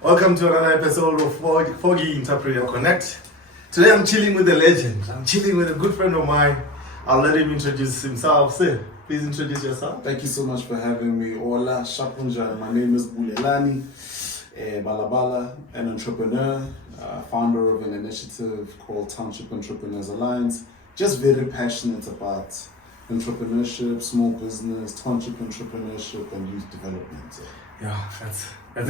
Welcome to another episode of Foggy Entrepreneur Connect. Today I'm chilling with a legend. I'm chilling with a good friend of mine. I'll let him introduce himself. Sir, please introduce yourself. Thank you so much for having me. Hola, Shapunja. My name is Bulelani, Balabala, an entrepreneur, founder of an initiative called Township Entrepreneurs Alliance. Just very passionate about entrepreneurship, small business, township entrepreneurship, and youth development. Yeah, that's it.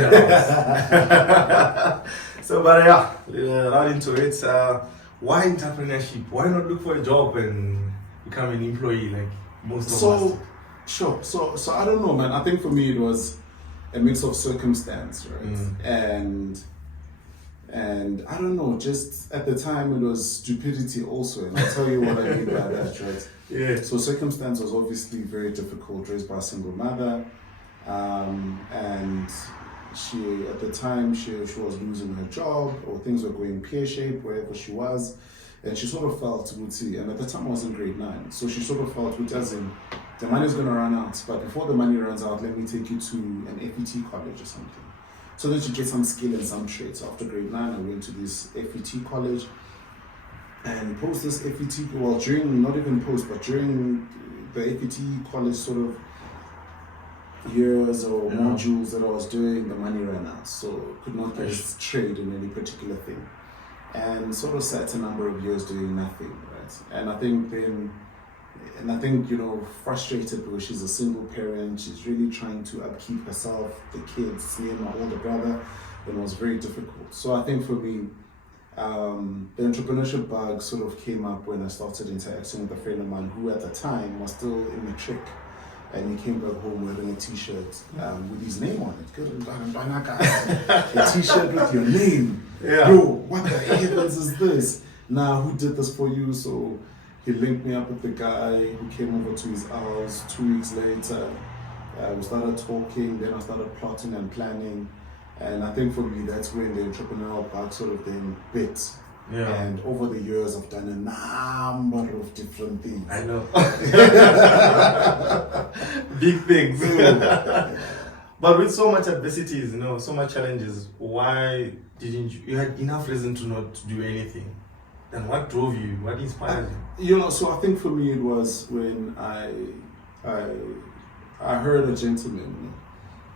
So, but right into it. Why entrepreneurship? Why not look for a job and become an employee like most of us? Sure. So I don't know, man. I think for me it was a mix of circumstance, right? And I don't know, just at the time it was stupidity also, and I'll tell you what I mean by that, right? Yeah. So circumstance was obviously very difficult, raised by a single mother, and she, at the time, she was losing her job, or things were going pear-shaped wherever she was, and she sort of felt, and at the time I was in grade 9, so she sort of felt, as in, the money's going to run out, but before the money runs out, let me take you to an FET college or something, so that you get some skill and some trade. So after grade 9, I went to this FET college, and post this FET, during the FET college sort of years or modules that I was doing, the money ran out, so could not get trade in any particular thing, and sort of sat a number of years doing nothing, right? And I think frustrated because she's a single parent, she's really trying to upkeep herself, the kids, me and my older brother, and it was very difficult. So I think for me, the entrepreneurship bug sort of came up when I started interacting with a friend of mine who at the time was still in matric, and he came back home wearing a t-shirt with his name on it. A t-shirt with your name. Yeah. Yo, what the heavens is this? Now, who did this for you? So he linked me up with the guy who came over to his house 2 weeks later. We started talking, then I started plotting and planning. And I think for me, that's when the entrepreneurial bug sort of then bit. Yeah. And over the years, I've done a number of different things. I know. Big things. But with so much adversities, so much challenges, why didn't you had enough reason to not do anything? Then what drove you? What inspired you? So I think for me it was when I heard a gentleman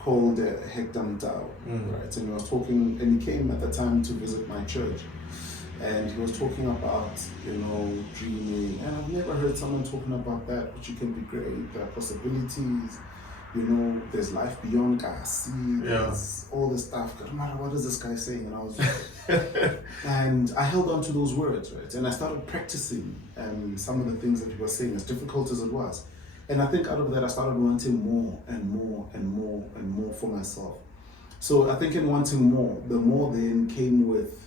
called Hector Mtao, right? And he was talking, and he came at the time to visit my church. And he was talking about, dreaming. And I've never heard someone talking about that, but you can be great. There are possibilities. There's life beyond Kasi. There's all this stuff. God, no matter what is this guy saying? And I was and I held on to those words, right? And I started practicing some of the things that he was saying, as difficult as it was. And I think out of that, I started wanting more and more and more and more for myself. So I think in wanting more, the more then came with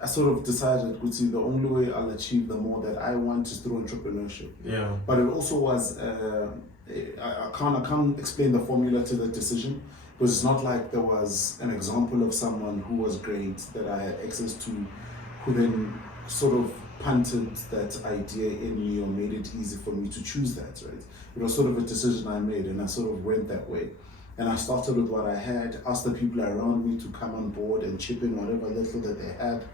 I sort of decided, the only way I'll achieve the more that I want is through entrepreneurship. Yeah. But it also was, I can't explain the formula to that decision, because it's not like there was an example of someone who was great that I had access to, who then sort of punted that idea in me or made it easy for me to choose that, right? It was sort of a decision I made, and I sort of went that way. And I started with what I had, asked the people around me to come on board and chip in whatever little that they had,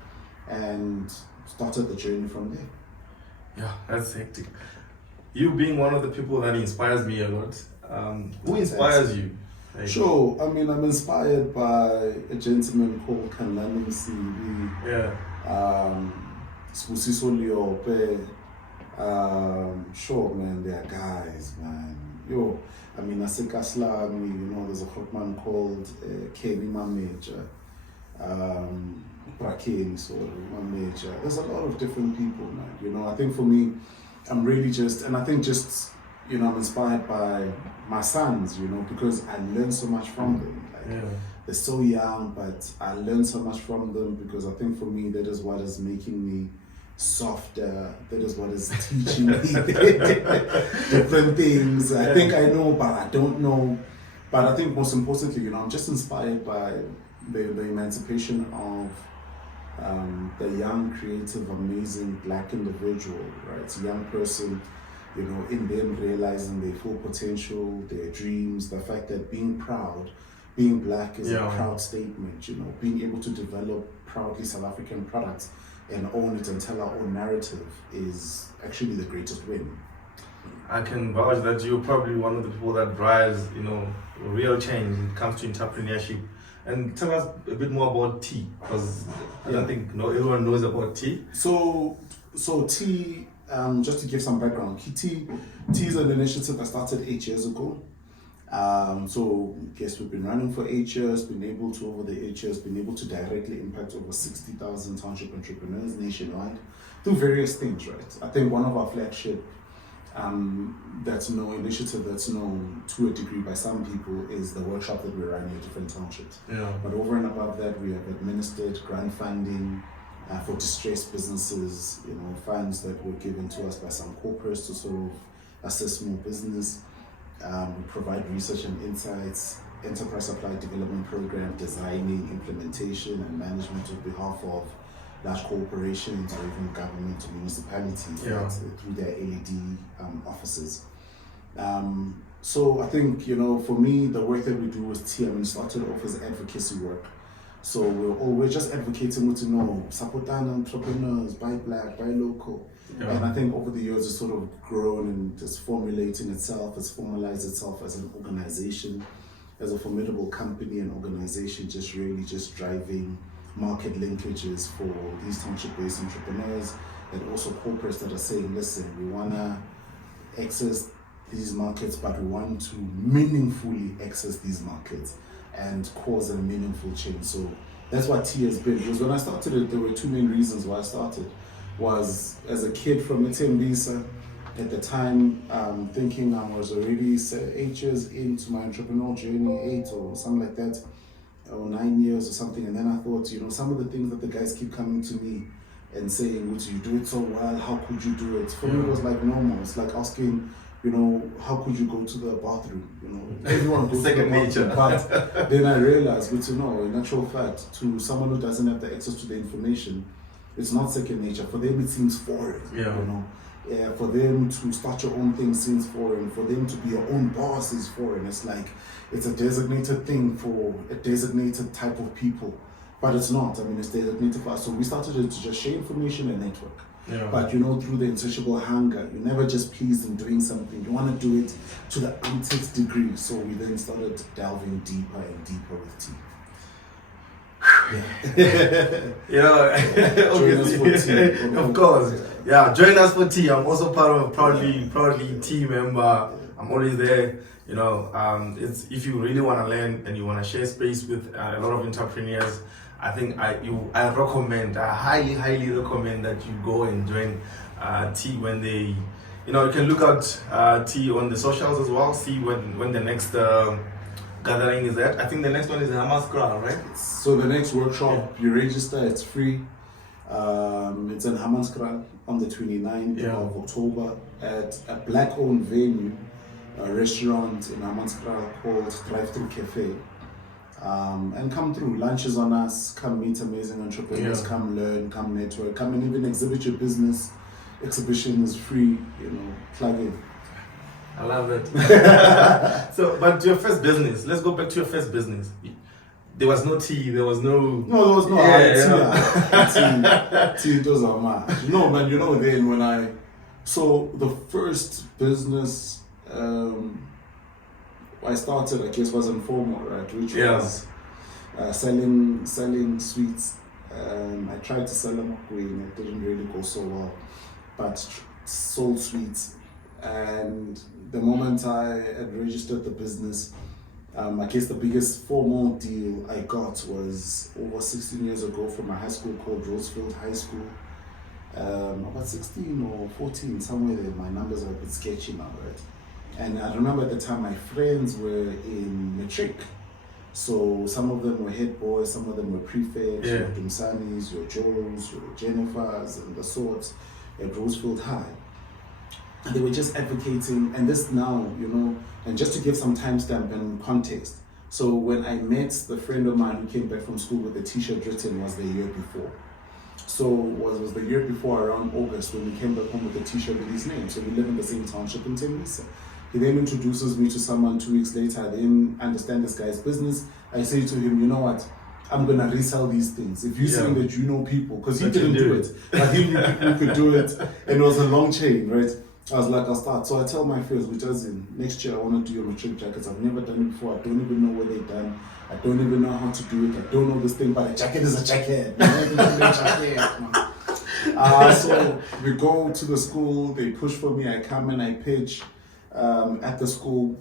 and started the journey from there. Yeah, that's hectic. You being one of the people that inspires me a lot, who inspires you? Sure, I'm inspired by a gentleman called Kanlani Msibi. Yeah. Spusiso Liope. Sure, man, they are guys, man. Asekasla, there's a man called Kenny Mameja, Brakeni, Mameja. There's a lot of different people, man. I think for me, I'm really I'm inspired by my sons, because I learn so much from them. They're so young, but I learn so much from them, because I think for me, that is what is making me softer. That is what is teaching me different things. I think I know, but I don't know. But I think most importantly, I'm just inspired by the emancipation of the young, creative, amazing Black individual, right? It's a young person in them realizing their full potential, their dreams, the fact that being proud, being black is a proud statement, being able to develop proudly South African products and own it and tell our own narrative is actually the greatest win. I can vouch that you're probably one of the people that drives, real change when it comes to entrepreneurship. And tell us a bit more about tea, because I don't think everyone knows about tea. So tea, just to give some background, tea is an initiative that started 8 years ago. So yes, we've been running for 8 years, over the 8 years, been able to directly impact over 60,000 township entrepreneurs nationwide through various things, right? I think one of our flagship initiative that's known to a degree by some people is the workshop that we run in different townships. Yeah. But over and above that, we have administered grant funding for distressed businesses, funds that were given to us by some corporates to sort of assist small business. We provide research and insights, enterprise supply development program, designing, implementation, and management on behalf of large corporations or even government or municipalities through their LED offices. So I think, for me, the work that we do with tea, started off as advocacy work. So we're just advocating to support entrepreneurs, buy black, buy local. Yeah. And I think over the years it's sort of grown and it's formulating itself, it's formalized itself as an organization, as a formidable company and organization, just driving market linkages for these township-based entrepreneurs and also corporates that are saying, listen, we want to access these markets, but we want to meaningfully access these markets and cause a meaningful change. So that's what tea has been. Because when I started it, there were two main reasons why I started. Was as a kid from Itembisa, at the time thinking I was already 8 years into my entrepreneurial journey, 8 or something like that, or 9 years or something. And then I thought, some of the things that the guys keep coming to me and saying, you do it so well, how could you do it? For me, it was like normal. It's like asking, how could you go to the bathroom? Everyone goes to the bathroom. But then I realized, in actual fact, to someone who doesn't have the access to the information, it's not second nature. For them, it seems foreign. For them to start your own thing seems foreign. For them to be your own boss is foreign. It's like it's a designated thing for a designated type of people, but it's not. It's designated for us. So we started to just share information and network. Yeah. But through the insatiable hunger, you're never just pleased in doing something. You want to do it to the umpteenth degree. So we then started delving deeper and deeper with tea. Join us for tea. Of course. Join us for tea. I'm also part of a proudly tea member. I'm always there. It's if you really want to learn and you want to share space with a lot of entrepreneurs, I think I highly recommend that you go and join tea when they, you can look at tea on the socials as well. See when the next gathering is at. I think the next one is in Hammanskraal, right? So the next workshop, you register, it's free. It's in Hammanskraal on the 29th of October at a black-owned venue, a restaurant in Hammanskraal called Drive-Thru Cafe. And come through, lunch is on us, come meet amazing entrepreneurs, come learn, come network, come and even exhibit your business. Exhibition is free, plug in. I love it. But your first business, let's go back to your first business. There was no tea, there was no... No, there was no tea, those are mine. No, man, then when so the first business I started, I guess, was informal, right? Which was selling sweets. I tried to sell them and it didn't really go so well, but sold sweets. And the moment I had registered the business, I guess the biggest formal deal I got was over 16 years ago from a high school called Rosefield High School. About 16 or 14, somewhere there. My numbers are a bit sketchy now, right? And I remember at the time my friends were in matric. So some of them were head boys, some of them were prefects, your Dumsanis, your Joes, your Jennifers, and the sorts at Rosefield High. And they were just advocating, and this now, and just to give some timestamp and context. So when I met the friend of mine who came back from school with a t-shirt written was the year before. So was the year before, around August, when we came back home with a t-shirt with his name. So we live in the same township in Tembisa. He then introduces me to someone 2 weeks later. I didn't understand this guy's business. I say to him, you know what? I'm going to resell these things. If you're saying that you know people, because he didn't do it, but he knew people who could do it, and it was a long chain, right? I was like, I'll start. So I tell my friends, which is in next year, I want to do your matric jackets. I've never done it before. I don't even know where they're done. I don't even know how to do it. I don't know this thing, but a jacket is a jacket. So we go to the school, they push for me, I come and I pitch at the school.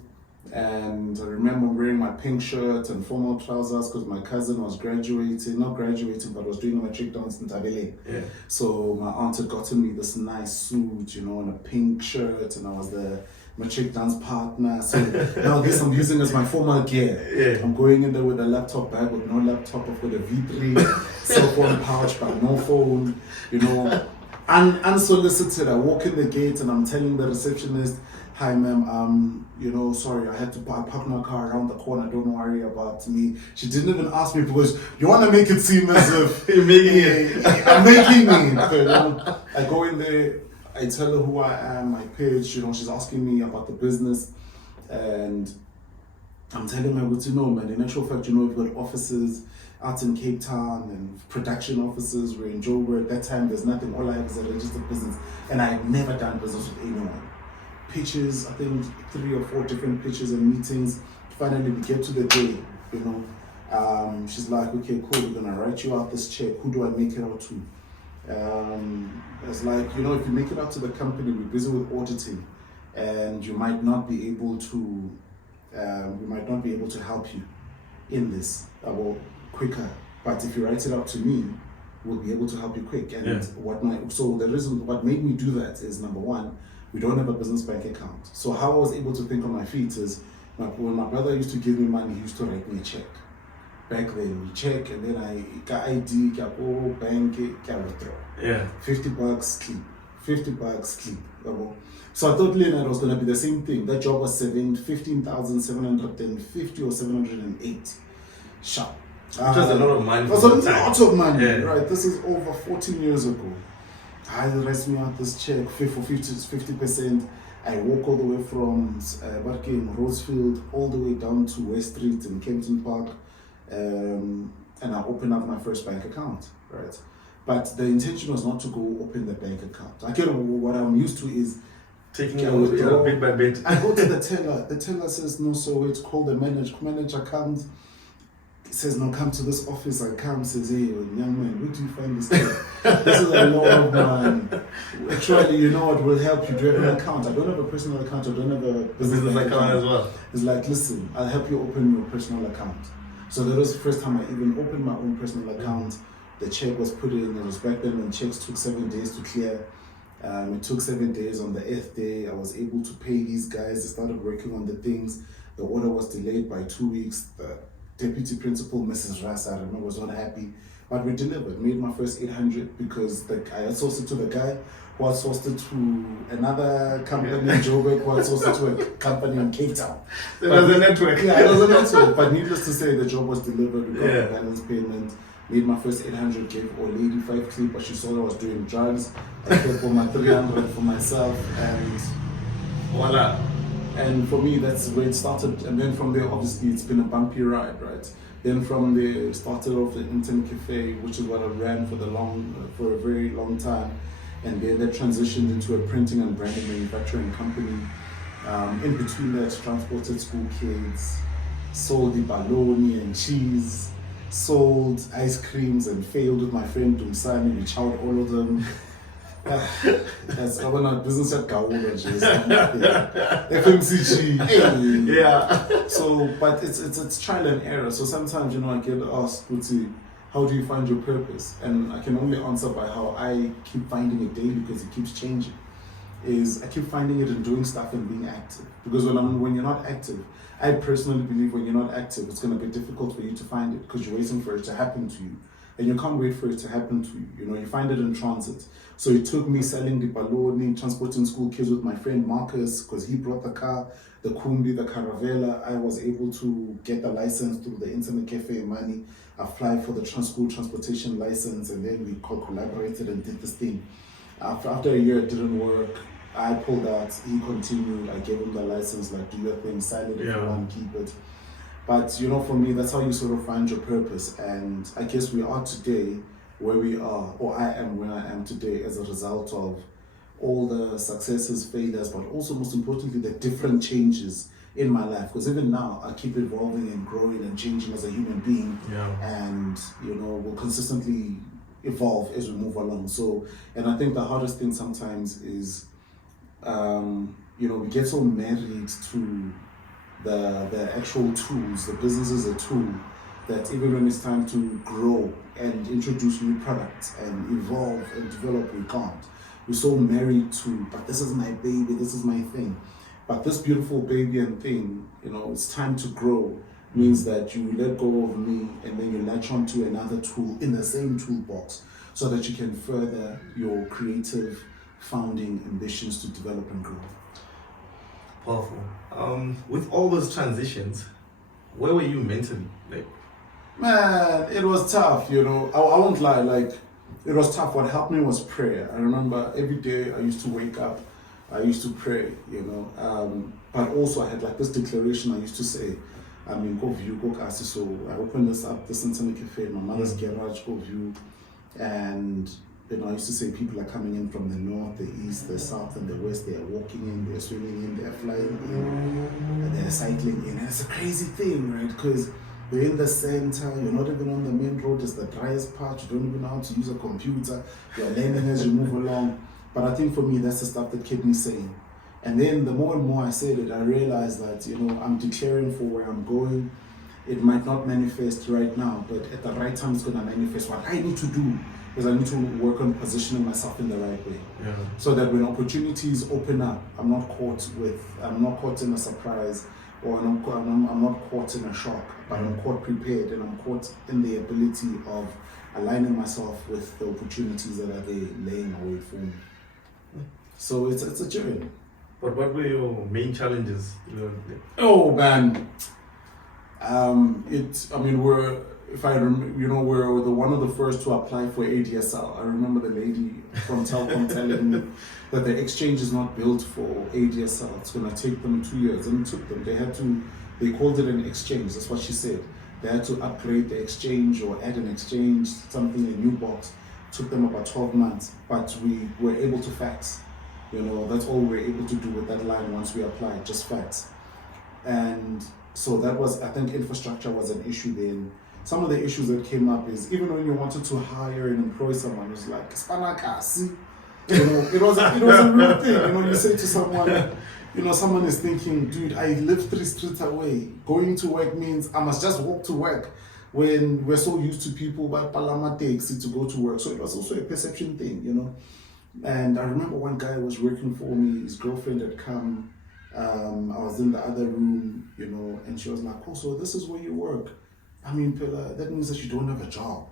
And I remember wearing my pink shirt and formal trousers because my cousin was not graduating, but was doing a matric dance in Tabele. Yeah. So my aunt had gotten me this nice suit, and a pink shirt, and I was the matric dance partner. So now this I'm using as my formal gear. Yeah. I'm going in there with a laptop bag with no laptop. I've got a V3 cell phone pouch, but no phone, unsolicited. I walk in the gate and I'm telling the receptionist, hi ma'am, sorry, I had to park my car around the corner, don't worry about me. She didn't even ask me because you want to make it seem as if You're making it. I'm making it. But, I go in there, I tell her who I am, my pitch, she's asking me about the business, and I'm telling her, man, in actual fact, we've got offices out in Cape Town and production offices. We're in Joburg. At that time, there's nothing. All I have is a registered business, and I had never done business with anyone. Pitches, I think 3 or 4 different pitches and meetings. Finally, we get to the day, she's like, okay, cool, we're gonna write you out this check. Who do I make it out to? It's like, if you make it out to the company, we're busy with auditing, and you might not be able to, help you in this quicker. But if you write it out to me, we'll be able to help you quick. And what made me do that is, number one, we don't have a business bank account. So how I was able to think on my feet is, when my brother used to give me money, he used to write me a check. Back then, we check, and then I got ID, got bank, got withdraw. Yeah. $50 clip. $50 clip. So I thought Leonard was gonna be the same thing. That job was 15,750 or 708. Sharp. It was a lot of money. It was a lot of money, yeah. Right? This is over 14 years ago. I rest me out this check for 50%. I walk all the way from working Rosefield all the way down to West Street in Kempton Park, and I open up my first bank account, right? But the intention was not to go open the bank account. What I'm used to is taking it bit by bit. I go to the teller. The teller says, no, so it's called the manager comes. Says, no, come to this office. I come, says, hey, young man, where do you find this thing? This is a lot of money. Actually, what will help you? Do you have an account? I don't have a personal account. I don't have a business account as well. It's like, listen, I'll help you open your personal account. So that was the first time I even opened my own personal account. The check was put in. It was back then when checks took 7 days to clear. It took 7 days. On the 8th day, I was able to pay these guys. They started working on the things. The order was delayed by 2 weeks. The deputy principal, Mrs. Ras, I remember, was not happy, but we delivered. Made my first 800 because I outsourced it to the guy who outsourced it to another company in Joburg, who outsourced it to a company in Cape Town. It was a network. Yeah, it was a network. But needless to say, the job was delivered. We got the balance payment. Made my first 800, gave a lady 5 clip, but she saw that I was doing drugs. I paid for my 300 for myself, and voila. And for me, that's where it started. And then from there, obviously, it's been a bumpy ride, right? Then from there, started off the Internet Cafe, which is what I ran for a very long time. And then that transitioned into a printing and branding manufacturing company. In between that, transported school kids, sold the bologna and cheese, sold ice creams, and failed with my friend Dumsani. We chowed all of them. That's our business at Gaula, FMCG. Yeah. So, but it's trial and error. So sometimes, I get asked, how do you find your purpose? And I can only answer by how I keep finding it daily, because it keeps changing. I keep finding it in doing stuff and being active. Because when you're not active, I personally believe when you're not active, it's going to be difficult for you to find it, because you're waiting for it to happen to you. And you can't wait for it to happen to you. You find it in transit. So it took me selling the baloney, transporting school kids with my friend Marcus, because he brought the car, the Kumbi, the Caravella. I was able to get the license through the Internet Cafe money. applied for the school transportation license, and then we collaborated and did this thing. After a year, it didn't work. I pulled out, he continued, I gave him the license, like, do your thing, sign it if you want, keep it. But, you know, for me, that's how you sort of find your purpose. And I guess we are today where we are, or I am where I am today as a result of all the successes, failures, but also most importantly, the different changes in my life. Because even now, I keep evolving and growing and changing as a human being. And, you know, we'll consistently evolve as we move along. So, and I think the hardest thing sometimes is, you know, we get so married to the actual tools. The business is a tool that even when it's time to grow and introduce new products and evolve and develop, we can't. We're so married to, but this is my baby, this is my thing. But this beautiful baby and thing, you know, it's time to grow, means that you let go of me and then you latch onto another tool in the same toolbox so that you can further your creative founding ambitions to develop and grow. Powerful. With all those transitions, where were you mentally? Like, man, it was tough, you know. I won't lie, like, it was tough. What helped me was prayer. I remember every day I used to wake up, I used to pray, you know. But also I had like this declaration I used to say, I mean, go view, go kasi. So I opened this up, this internet cafe, my mother's garage, go view. And, you know, I used to say people are coming in from the north, the east, the south, and the west. They are walking in, they're swimming in, they're flying in, and they're cycling in. And it's a crazy thing, right? Because you're in the center, you're not even on the main road, it's the driest part, you don't even know how to use a computer, you're learning as you move along. But I think for me, that's the stuff that kept me sane. And then the more and more I said it, I realized that, you know, I'm declaring for where I'm going. It might not manifest right now, but at the right time, it's going to manifest. What I need to do is I need to work on positioning myself in the right way. So that when opportunities open up, I'm not caught in a surprise, or I'm not caught in a shock, but I'm caught prepared, and I'm caught in the ability of aligning myself with the opportunities that are there laying away for me. So it's a journey. But what were your main challenges? Oh man, we're one of the first to apply for ADSL. I remember the lady from Telkom telling me that the exchange is not built for ADSL. It's going to take them 2 years, and it took them. They called it an exchange. That's what she said. They had to upgrade the exchange or add an exchange, something, a new box. It took them about 12 months, but we were able to fax. You know, that's all we were able to do with that line once we applied, just fax. And so that was, I think infrastructure was an issue then. Some of the issues that came up is, even when you wanted to hire and employ someone, it was like, you know, it was a real thing. You know, you say to someone, you know, someone is thinking, dude, I live 3 streets away. Going to work means I must just walk to work, when we're so used to people by Palama taxi to go to work. So it was also a perception thing, you know. And I remember one guy was working for me, his girlfriend had come, I was in the other room, you know, and she was like, oh, so this is where you work. I mean, Pilla, that means that you don't have a job.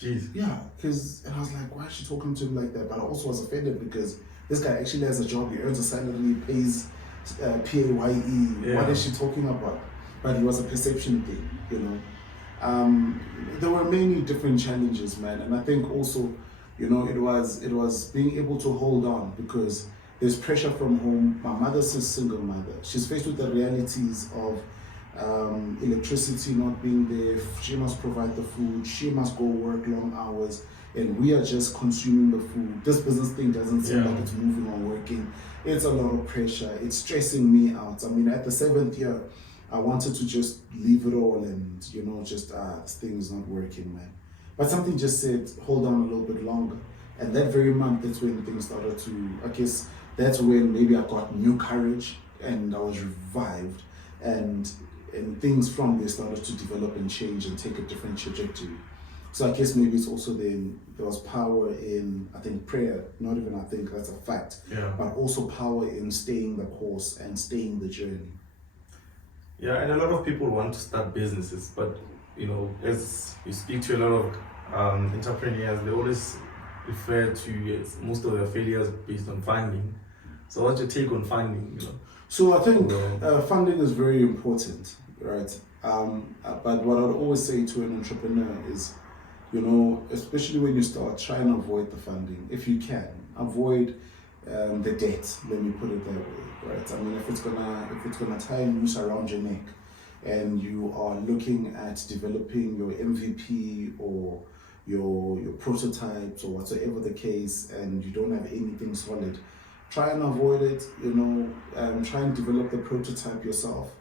Jeez. Yeah, and I was like, why is she talking to him like that? But I also was offended because this guy actually has a job, he earns a salary, pays PAYE. What is she talking about? But it was a perception thing, you know. There were many different challenges, man, and I think also, you know, it was being able to hold on, because there's pressure from home. My mother's a single mother. She's faced with the realities of electricity not being there. She must provide the food. She must go work long hours, and we are just consuming the food. This business thing doesn't seem like it's moving or working. It's a lot of pressure. It's stressing me out. I mean, at the 7th year, I wanted to just leave it all and, you know, just this thing is not working, man. But something just said, hold on a little bit longer. And that very month, that's when things started to, I guess, that's when maybe I got new courage and I was revived. And things from there started to develop and change and take a different trajectory. So I guess maybe it's also then, there was power in, I think, prayer. Not even I think, that's a fact. But also power in staying the course and staying the journey. Yeah, and a lot of people want to start businesses, but you know, as you speak to a lot of entrepreneurs, they always refer to most of their failures based on funding. So what's your take on funding? You know? So I think funding is very important, right? But what I'd always say to an entrepreneur is, you know, especially when you start, try and avoid the funding if you can. Avoid the debt. Let me put it that way, right? I mean, if it's gonna tie a noose around your neck, and you are looking at developing your MVP or your prototypes or whatsoever the case, and you don't have anything solid, try and avoid it. You know, try and develop the prototype yourself.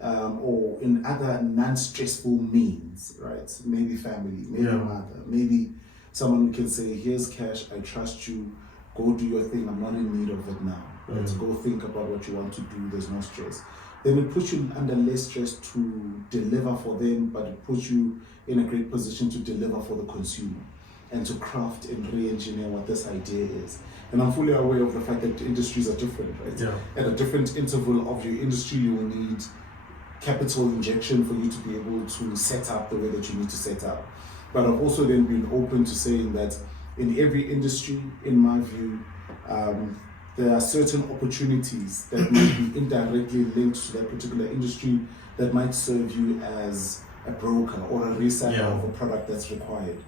Or in other non-stressful means, right? Maybe family, maybe mother, maybe someone who can say, here's cash, I trust you, go do your thing, I'm not in need of it now. Right? Go think about what you want to do, there's no stress. Then it puts you under less stress to deliver for them, but it puts you in a great position to deliver for the consumer and to craft and re-engineer what this idea is. And I'm fully aware of the fact that industries are different, right? Yeah. At a different interval of your industry, you will need capital injection for you to be able to set up the way that you need to set up. But I've also then been open to saying that in every industry, in my view, there are certain opportunities that might be indirectly linked to that particular industry that might serve you as a broker or a reseller of a product that's required.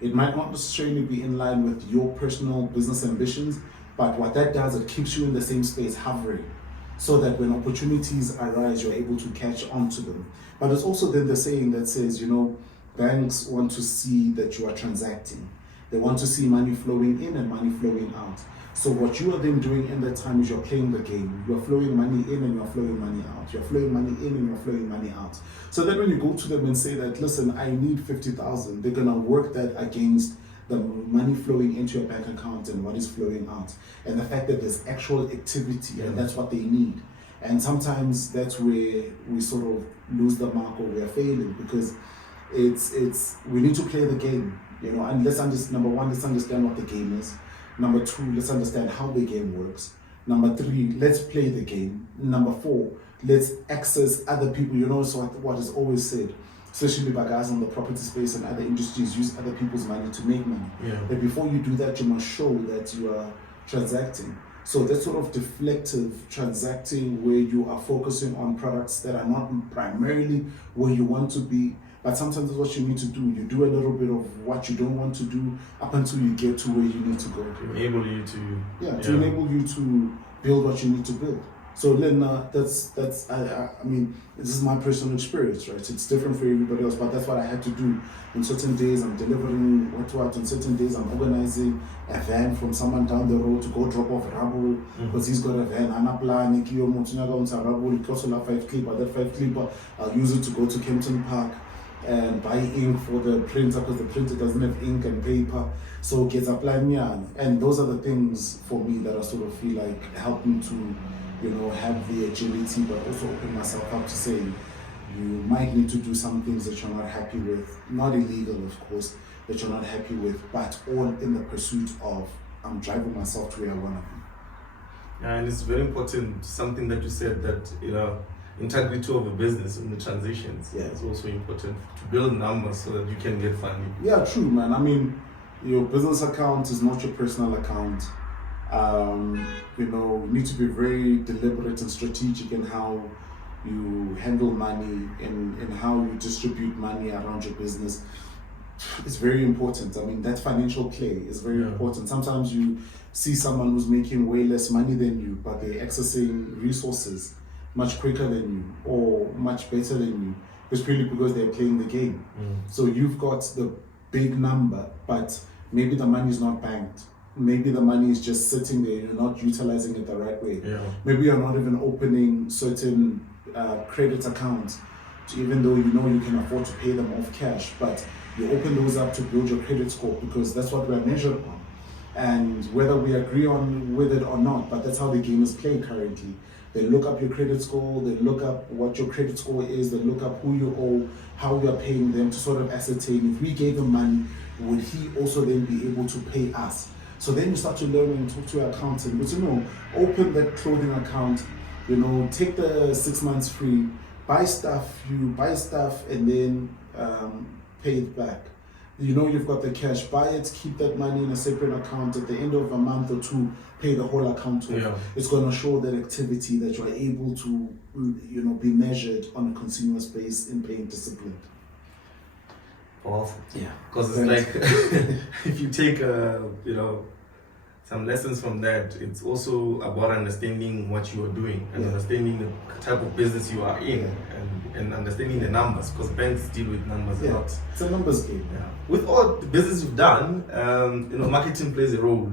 It might not necessarily be in line with your personal business ambitions, but what that does, it keeps you in the same space hovering, so that when opportunities arise, you're able to catch on to them. But it's also then the saying that says, you know, banks want to see that you are transacting. They want to see money flowing in and money flowing out. So what you are then doing in that time is you're playing the game. You're flowing money in and you're flowing money out. You're flowing money in and you're flowing money out. So then when you go to them and say that, listen, I need 50,000, they're gonna work that against the money flowing into your bank account and what is flowing out, and the fact that there's actual activity, and that's what they need. And sometimes that's where we sort of lose the mark or we're failing, because we need to play the game, you know. And number one, let's understand what the game is. Number two, let's understand how the game works. Number three, let's play the game. Number four, let's access other people, you know. So what is always said, especially by guys in the property space and other industries, use other people's money to make money. But before you do that, you must show that you are transacting. So that sort of deflective transacting, where you are focusing on products that are not primarily where you want to be, but sometimes that's what you need to do. You do a little bit of what you don't want to do up until you get to where you need to go. To enable you to... to enable you to build what you need to build. So then I mean, this is my personal experience, right? It's different for everybody else, but that's what I had to do. On certain days I'm delivering what, on certain days I'm organizing a van from someone down the road to go drop off rubble, because he's got a van. I'm applying rubble, it costs 5 clipper. That 5 clipper, I'll use it to go to Kempton Park and buy ink for the printer, because the printer doesn't have ink and paper. So gets applied me, and those are the things for me that I sort of feel like help me to, you know, have the agility, but also open myself up to saying you might need to do some things that you're not happy with, not illegal of course, that you're not happy with, but all in the pursuit of I'm driving myself to where I want to be. And it's very important, something that you said, that, you know, integrity of a business in the transitions is also important, to build numbers so that you can get funding. Yeah, true, man. I mean, your business account is not your personal account. You know, you need to be very deliberate and strategic in how you handle money and how you distribute money around your business. It's very important. I mean, that financial play is very important. Sometimes you see someone who's making way less money than you, but they're accessing resources much quicker than you or much better than you. It's purely because they're playing the game. So you've got the big number, but maybe the money is not banked. Maybe the money is just sitting there, you're not utilizing it the right way. Maybe you're not even opening certain credit accounts, even though you know you can afford to pay them off cash, but you open those up to build your credit score, because that's what we're measured on. And whether we agree on with it or not, but that's how the game is played currently. They look up your credit score, they look up what your credit score is, they look up who you owe, how you're paying them, to sort of ascertain if we gave him money, would he also then be able to pay us? So then you start to learn and talk to your accountant. But you know, open that clothing account, you know, take the 6 months free, buy stuff, and then pay it back. You know you've got the cash, buy it, keep that money in a separate account. At the end of a month or two, pay the whole account off. Yeah. It's going to show that activity that you are able to, be measured on a continuous basis in paying discipline. Powerful. Yeah. Because it's like, if you take, some lessons from that, it's also about understanding what you are doing and understanding the type of business you are in and understanding the numbers, because banks deal with numbers a lot. It's a numbers game. Yeah. With all the business you've done, marketing plays a role.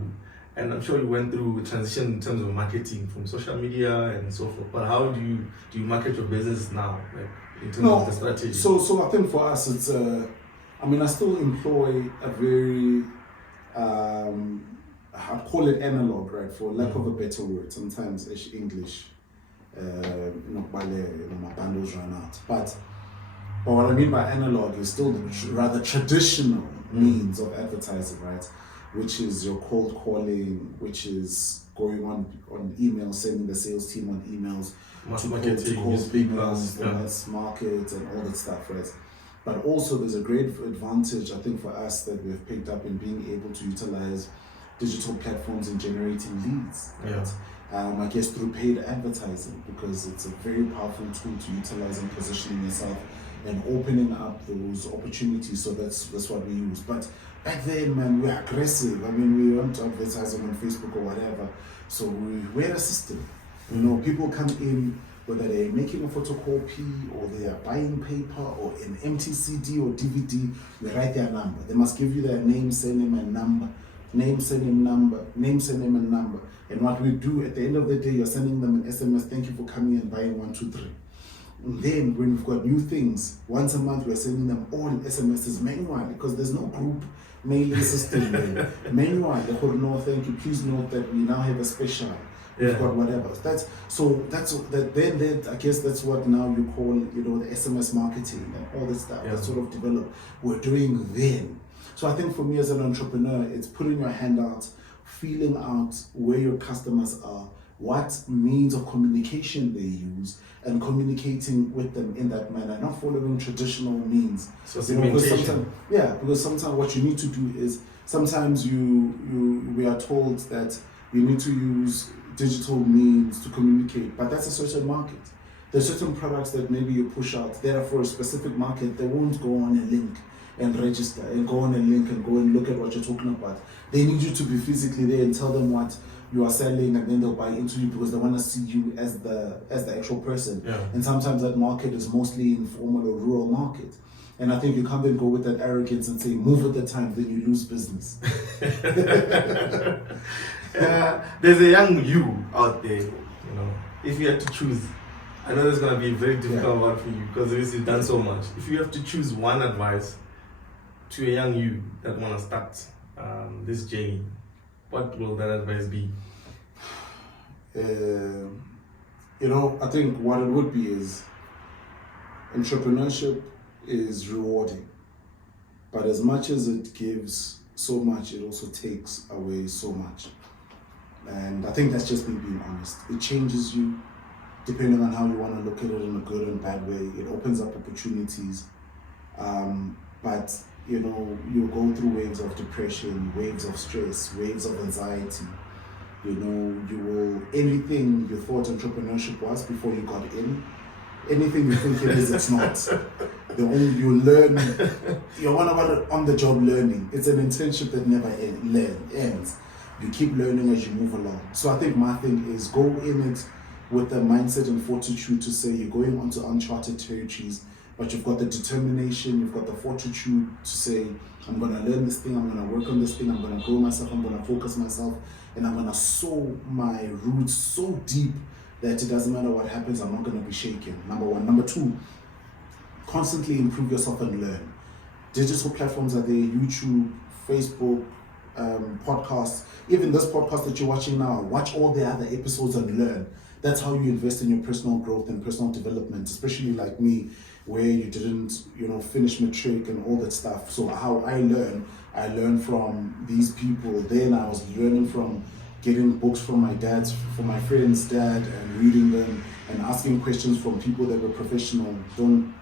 And I'm sure you went through a transition in terms of marketing from social media and so forth. But how do you market your business now, like in terms of the strategy? So I think for us, it's I still employ a very I'd call it analog, right? For lack of a better word, sometimes it's English. My bundles run out. But what I mean by analog is still the rather traditional means of advertising, right? Which is your cold calling, which is going on email, sending the sales team on emails to call people, mass market and all that stuff, right? But also there's a great advantage, I think, for us that we've picked up in being able to utilize digital platforms in generating leads, right? I guess through paid advertising, because it's a very powerful tool to utilize in positioning yourself and opening up those opportunities. So that's what we use. But back then, man, we were aggressive. We weren't advertising on Facebook or whatever. So we had a system. People come in, whether they're making a photocopy or they are buying paper or an empty CD or DVD, we write their number. They must give you their name, surname, and number. Name, surname, number. Name, surname, and number. And what we do at the end of the day, you're sending them an SMS, thank you for coming and buying 1, 2, 3. And then when we've got new things, once a month we're sending them all SMSs manually, because there's no group mailing system there. Manually, they would know, thank you, please note that we now have a special. We've got whatever. Then I guess that's what now you call, the SMS marketing and all this stuff that sort of developed. We're doing then. So I think for me as an entrepreneur, it's putting your hand out, feeling out where your customers are, what means of communication they use, and communicating with them in that manner, not following traditional means. So because sometimes what you need to do is, sometimes we are told that you need to use digital means to communicate, but that's a certain market. There's certain products that maybe you push out that are for a specific market. They won't go on a link and register and go on a link and go and look at what you're talking about. They need you to be physically there and tell them what you are selling, and then they'll buy into you because they want to see you as the actual person. And sometimes that market is mostly informal or rural market. And I think you can't then go with that arrogance and say, move at the time, then you lose business. There's a young you out there, if you had to choose, I know it's going to be a very difficult one for you because you've done so much. If you have to choose one advice to a young you that want to start this journey, what will that advice be? I think what it would be is, entrepreneurship is rewarding, but as much as it gives so much, it also takes away so much. And I think that's just me being honest. It changes you depending on how you want to look at it, in a good and bad way. It opens up opportunities, but you go through waves of depression, waves of stress, waves of anxiety. Anything you thought entrepreneurship was before you got in, anything you think it is, it's not. You learn, you're on the job learning. It's an internship that never ends. You keep learning as you move along. So I think my thing is, go in it with the mindset and fortitude to say you're going onto uncharted territories, but you've got the determination, you've got the fortitude to say, I'm going to learn this thing, I'm going to work on this thing, I'm going to grow myself, I'm going to focus myself, and I'm going to sow my roots so deep that it doesn't matter what happens, I'm not going to be shaken. Number one. Number two, constantly improve yourself and learn. Digital platforms are there, YouTube, Facebook, podcasts. Even this podcast that you're watching now, watch all the other episodes and learn. That's how you invest in your personal growth and personal development, especially like me, where you didn't, finish matric and all that stuff. So how I learn from these people. Then I was learning from getting books from my friend's dad, and reading them and asking questions from people that were professional. Don't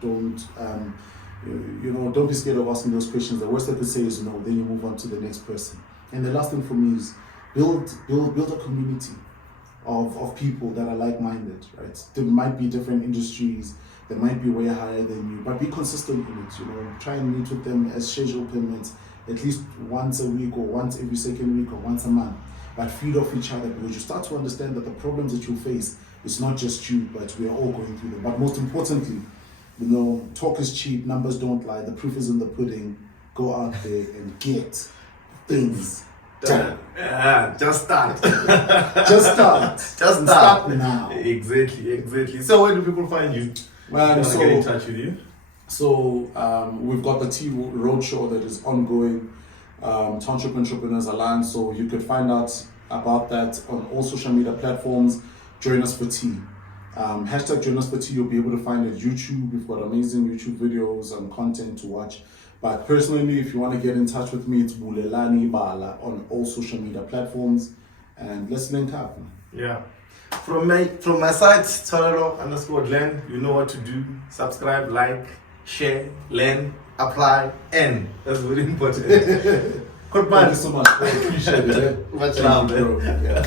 You know, don't be scared of asking those questions. The worst I could say is no, then you move on to the next person. And the last thing for me is build a community of people that are like-minded, right? There might be different industries, they might be way higher than you, but be consistent in it, you know. Try and meet with them as scheduled payments, at least once a week or once every second week or once a month. But feed off each other, because you start to understand that the problems that you face, it's not just you, but we are all going through them. But most importantly, you know, talk is cheap, numbers don't lie, the proof is in the pudding. Go out there and get things done. Just start. Just start. Just start now. Exactly. So where do people find you? Man, So get in touch with you. So we've got the Tea Roadshow that is ongoing, Township Entrepreneurs Alliance. So you could find out about that on all social media platforms. Join us for tea. Hashtag join us for tea. You'll be able to find it YouTube. We've got amazing YouTube videos and content to watch. But personally, if you want to get in touch with me, it's Bulelani Bala on all social media platforms. And let's link up. Yeah. From my side, Torero_Glenn, you know what to do. Subscribe, like, share, learn, apply, and that's very important. Good man. Thank you so much. I appreciate it. Much love, man. Yeah.